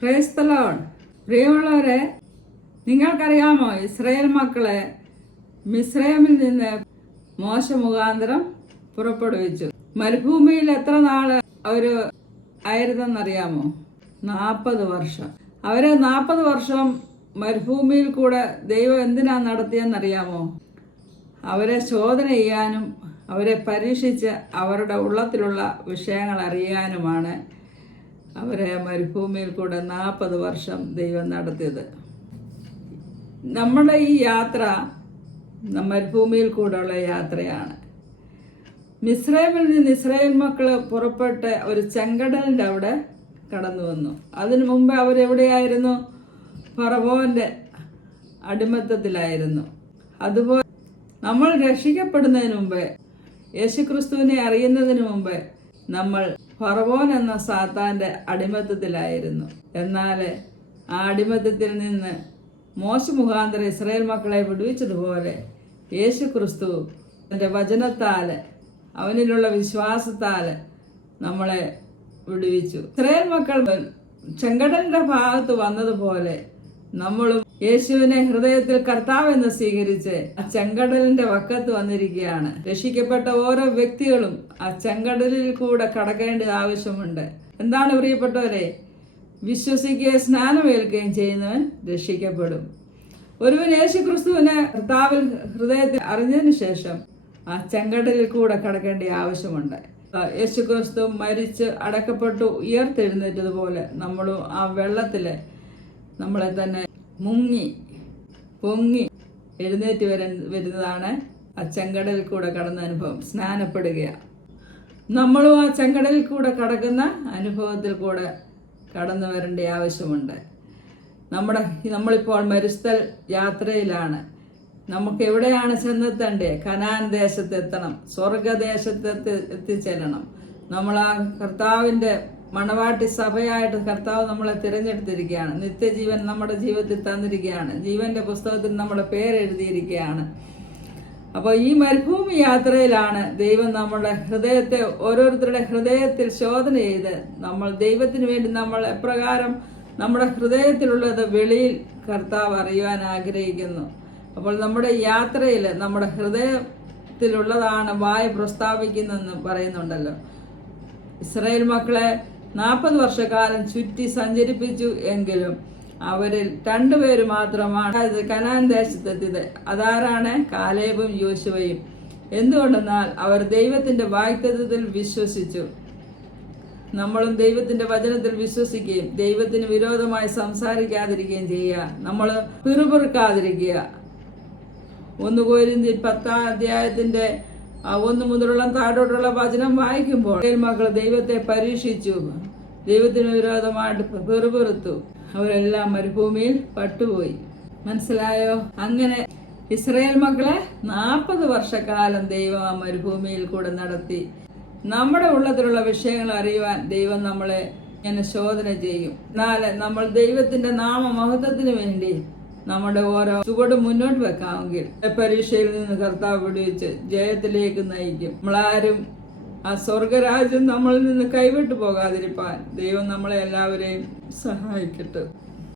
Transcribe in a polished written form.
Praise the Lord. പ്രിയമുള്ളവരെ, നിങ്ങൾക്കറിയാമോ Israel മക്കളെ മിസ്രൈമിൽ നിന്ന് മോശ മുഖാന്തരം പുറപ്പെടുവിച്ചു. മരുഭൂമിയിൽ എത്ര നാള് അവര് ആയിരുന്നെന്നറിയാമോ? 40 വർഷം. അവരെ 40 വർഷം മരുഭൂമിയിൽ കൂടെ ദൈവം എന്തിനാ നടത്തിയെന്നറിയാമോ? അവരെ ശോധന ചെയ്യാനും അവരെ പരീക്ഷിച്ച് അവരുടെ ഉള്ളത്തിലുള്ള വിഷയങ്ങൾ അറിയാനുമാണ് അവരെ മരുഭൂമിയിൽ കൂടെ 40 വർഷം ദൈവം നടത്തിയത്. നമ്മുടെ ഈ യാത്ര മരുഭൂമിയിൽ കൂടെയുള്ള യാത്രയാണ്. മിസ്രൈമിൽ നിന്ന് ഇസ്രായേൽ മക്കൾ പുറപ്പെട്ട് ഒരു ചെങ്കടലിൻ്റെ അവിടെ കടന്നു വന്നു. അതിനു മുമ്പ് അവരെവിടെയായിരുന്നു? ഫറവോന്റെ അടിമത്തത്തിലായിരുന്നു. അതുപോലെ നമ്മൾ രക്ഷിക്കപ്പെടുന്നതിന് മുമ്പ്, യേശുക്രിസ്തുവിനെ അറിയുന്നതിന് മുമ്പ് നമ്മൾ ഫറവോൻ എന്ന സാത്താന്റെ അടിമത്തത്തിലായിരുന്നു. എന്നാൽ ആ അടിമത്തത്തിൽ നിന്ന് മോശ മുഖാന്തരം ഇസ്രായേൽ മക്കളെ വിടുവിച്ചതുപോലെ യേശുക്രിസ്തു തൻ്റെ വചനത്താൽ അവനിലുള്ള വിശ്വാസത്താൽ നമ്മളെ വിടുവിച്ചു. ഇസ്രായേൽ മക്കൾ ചെങ്കടലിന്റെ ഭാഗത്ത് വന്നതുപോലെ നമ്മളും യേശുവിനെ ഹൃദയത്തിൽ കർത്താവെന്ന് സ്വീകരിച്ച് ആ ചെങ്കടലിന്റെ വക്കത്ത് വന്നിരിക്കുകയാണ്. രക്ഷിക്കപ്പെട്ട ഓരോ വ്യക്തികളും ആ ചെങ്കടലിൽ കൂടെ കടക്കേണ്ട ആവശ്യമുണ്ട്. എന്താണ് പ്രിയപ്പെട്ടവരെ? വിശ്വസിക്കുകയും സ്നാനമേൽക്കുകയും ചെയ്യുന്നവൻ രക്ഷിക്കപ്പെടും. ഒരുവൻ യേശുക്രിസ്തുവിനെ കർത്താവിൽ ഹൃദയത്തിൽ അറിഞ്ഞതിന് ശേഷം ആ ചെങ്കടലിൽ കൂടെ കടക്കേണ്ട ആവശ്യമുണ്ട്. യേശുക്രിസ്തു മരിച്ച് അടക്കപ്പെട്ടു ഉയർത്തെഴുന്നേറ്റതുപോലെ നമ്മളും ആ വെള്ളത്തില് നമ്മളെ തന്നെ മുങ്ങി പൊങ്ങി എഴുന്നേറ്റ് വരുന്നതാണ് ആ ചെങ്കടലിൽ കൂടെ കടന്ന അനുഭവം. സ്നാനപ്പെടുകയാണ്. നമ്മളും ആ ചെങ്കടലിൽ കൂടെ കടക്കുന്ന അനുഭവത്തിൽ കൂടെ കടന്നു വരേണ്ട ആവശ്യമുണ്ട്. നമ്മളിപ്പോൾ മരുസ്ഥൽ യാത്രയിലാണ്. നമുക്ക് എവിടെയാണ് ചെന്നെത്തേണ്ടേ? കനാൻ ദേശത്തെത്തണം, സ്വർഗദേശത്ത് എത്തിച്ചെല്ലണം. നമ്മൾ ആ കർത്താവിൻ്റെ മണവാട്ടി സഭയായിട്ട് കർത്താവ് നമ്മളെ തിരഞ്ഞെടുത്തിരിക്കുകയാണ്. നിത്യജീവൻ നമ്മുടെ ജീവിതത്തിൽ തന്നിരിക്കുകയാണ്. ജീവന്റെ പുസ്തകത്തിൽ നമ്മുടെ പേരെഴുതിയിരിക്കുകയാണ്. അപ്പോൾ ഈ മരുഭൂമി യാത്രയിലാണ് ദൈവം നമ്മുടെ ഹൃദയത്തെ, ഓരോരുത്തരുടെ ഹൃദയത്തിൽ ശോധന ചെയ്ത് നമ്മൾ ദൈവത്തിന് വേണ്ടി നമ്മൾ എപ്രകാരം നമ്മുടെ ഹൃദയത്തിലുള്ളത് വെളിയിൽ കർത്താവ് അറിയുവാൻ ആഗ്രഹിക്കുന്നു. അപ്പോൾ നമ്മുടെ യാത്രയിൽ നമ്മുടെ ഹൃദയത്തിലുള്ളതാണ് വായ പ്രസ്താവിക്കുന്നതെന്ന് പറയുന്നുണ്ടല്ലോ. ഇസ്രായേൽ മക്കളെ 40 വർഷക്കാലം ചുറ്റി സഞ്ചരിപ്പിച്ചു എങ്കിലും അവരിൽ 2 പേര് മാത്രമാണ് കനാൻ ദേശത്തെത്തിയത്. അതാരാണ്? കാലേബും യോശുവയും. എന്തുകൊണ്ടെന്നാൽ അവർ ദൈവത്തിന്റെ വാഗ്ദത്തത്തിൽ വിശ്വസിച്ചു. നമ്മളും ദൈവത്തിന്റെ വചനത്തിൽ വിശ്വസിക്കുകയും ദൈവത്തിന് വിരോധമായി സംസാരിക്കാതിരിക്കുകയും ചെയ്യുക. നമ്മൾ പിറുപിറുക്കാതിരിക്കുക. 1 കൊരിന്ത്യർ 10-ാം അധ്യായത്തിന്റെ 1 മുതലുള്ള താഴോട്ടുള്ള വചനം വായിക്കുമ്പോൾ മക്കൾ ദൈവത്തെ പരീക്ഷിച്ചു, ദൈവത്തിന് വിരോധമായിട്ട് പെറുപെറുത്തു, അവരെല്ലാം മരുഭൂമിയിൽ പട്ടുപോയി. മനസ്സിലായോ? അങ്ങനെ ഇസ്രായേൽ മക്കളെ 40 വർഷക്കാലം ദൈവം ആ മരുഭൂമിയിൽ കൂടെ നടത്തി. നമ്മുടെ ഉള്ളതിലുള്ള വിഷയങ്ങൾ അറിയുവാൻ ദൈവം നമ്മളെ ഇങ്ങനെ ശോധന ചെയ്യും. എന്നാൽ നമ്മൾ ദൈവത്തിന്റെ നാമമഹത്വത്തിന് വേണ്ടി നമ്മുടെ ഓരോ ചുവട് മുന്നോട്ട് വെക്കാമെങ്കിൽ പരീക്ഷയിൽ നിന്ന് കർത്താവ് വിടുവിച്ച് ജയത്തിലേക്ക് നയിക്കും. നമ്മളാരും ആ സ്വർഗരാജ്യം നമ്മളിൽ നിന്ന് കൈവിട്ടു പോകാതിരിക്കാൻ ദൈവം നമ്മളെ എല്ലാവരെയും സഹായിക്കട്ടെ.